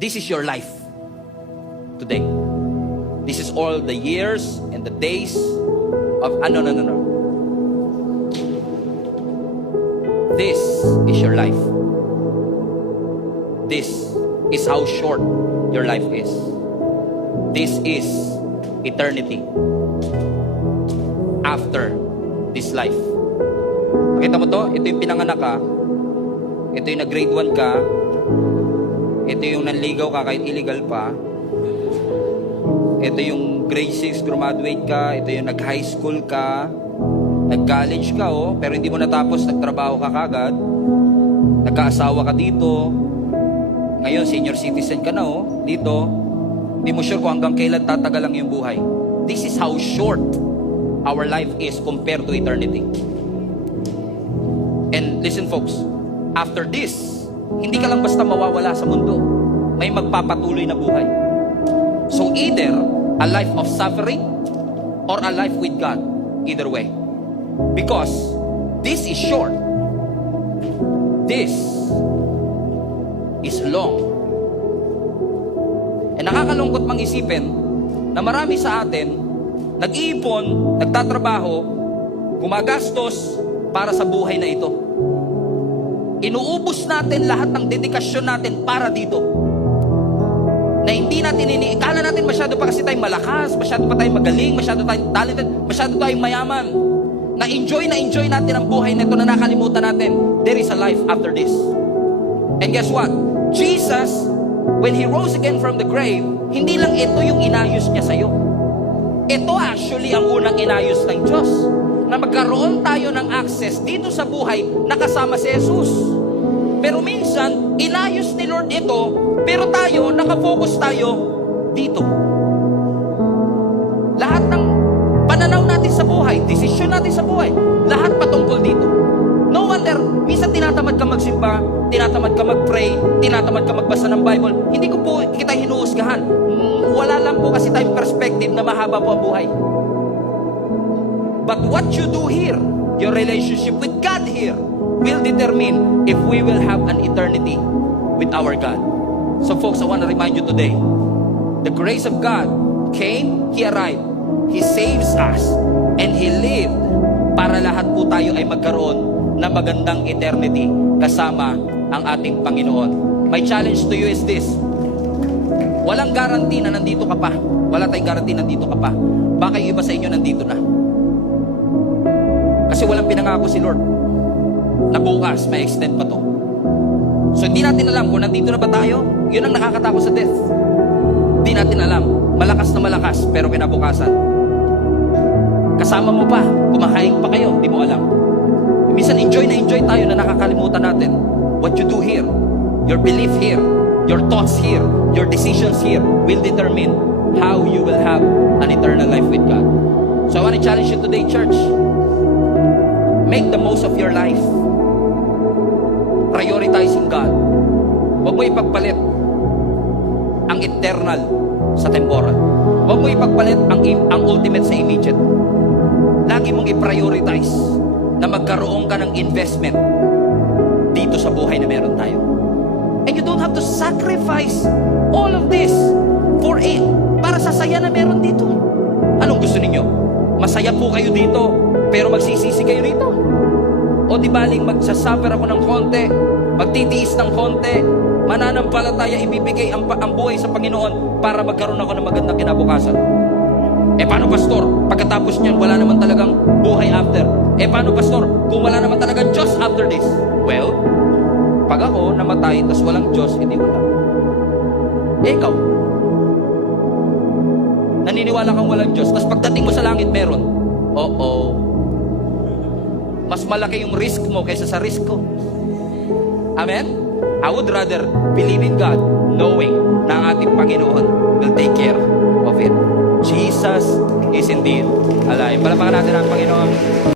This is your life today. This is all the years and the days of... no. This is your life. This is how short your life is. This is eternity after this life. Nakita mo to? Ito yung pinanganak ka. Ito yung nag-grade 1 ka. Ito yung nanligaw ka kahit illegal pa. Ito yung grade 6 graduate ka. Ito yung nag-high school ka. Nag-college ka, pero hindi mo natapos, nagtrabaho ka kagad. Nagkaasawa ka dito. Ngayon, senior citizen ka na, dito. Hindi mo sure kung hanggang kailan tatagal ang iyong buhay. This is how short our life is compared to eternity. And listen folks, after this, hindi ka lang basta mawawala sa mundo. May magpapatuloy na buhay. So either a life of suffering or a life with God. Either way. Because this is short. This is long. And nakakalungkot mang isipin na marami sa atin nag-iipon, nagtatrabaho, gumagastos para sa buhay na ito. Inuubos natin lahat ng dedikasyon natin para dito. Na hindi natin ikala natin masyado pa kasi tayong malakas, masyado pa tayong magaling, masyado tayong talented, masyado tayong mayaman. Na-enjoy natin ang buhay na ito na nakalimutan natin. There is a life after this. And guess what? Jesus, when He rose again from the grave, hindi lang ito yung inayos niya sa'yo. Ito actually ang unang inayos ng Diyos. Na magkaroon tayo ng access dito sa buhay na kasama si Jesus. Pero minsan, inayos ni Lord ito, pero tayo, nakafocus tayo dito. Lahat ng pananaw natin sa buhay, desisyon natin sa buhay, lahat patungkol dito. No wonder, minsan tinatamad ka magsimba, tinatamad ka mag-pray, tinatamad ka magbasa ng Bible. Hindi ko po kita hinuhusgahan. Wala lang po kasi tayong perspective na mahaba po ang buhay. But what you do here, your relationship with God here, will determine if we will have an eternity with our God. So folks, I want to remind you today, the grace of God came, He arrived, He saves us, and He lived para lahat po tayo ay magkaroon ng magandang eternity kasama ang ating Panginoon. My challenge to you is this. Walang guarantee na nandito ka pa. Wala tayong guarantee na nandito ka pa. Baka yung iba sa inyo nandito na. Kasi walang pinangako si Lord na bukas may extend pa to. So hindi natin alam kung nandito na ba tayo. Yun ang nakakatakot sa death. Hindi natin alam. Malakas na malakas pero kinabukasan kasama mo pa, kumakain pa kayo, di mo alam. Minsan enjoy tayo na nakakalimutan natin what you do here, your belief here, your thoughts here, your decisions here will determine how you will have an eternal life with God. So I want to challenge you today, church. Make the most of your life. Prioritizing God. Huwag mo ipagpalit ang eternal sa temporal. Huwag mo ipagpalit ang ultimate sa immediate. Lagi mong i-prioritize na magkaroon ka ng investment dito sa buhay na meron tayo. And you don't have to sacrifice all of this for it, para sa saya na meron dito. Anong gusto ninyo? Masaya po kayo dito, pero magsisisi kayo rito? O di baling magsasuffer ako ng konti, magtitiis ng konti, mananampalataya, ibibigay ang buhay sa Panginoon para magkaroon ako ng magandang kinabukasan? Paano pastor? Pagkatapos niyan, wala naman talagang buhay after. Paano pastor? Kung wala naman talagang Diyos after this? Well, pag ako namatay, tas walang Diyos, hindi wala. Ikaw, naniniwala kang walang Diyos, tas pagdating mo sa langit, meron. Mas malaki yung risk mo kaysa sa risk ko. Amen? I would rather believe in God, knowing na ang ating Panginoon will take care of it. Jesus is indeed alive. Palapakan natin ang Panginoon.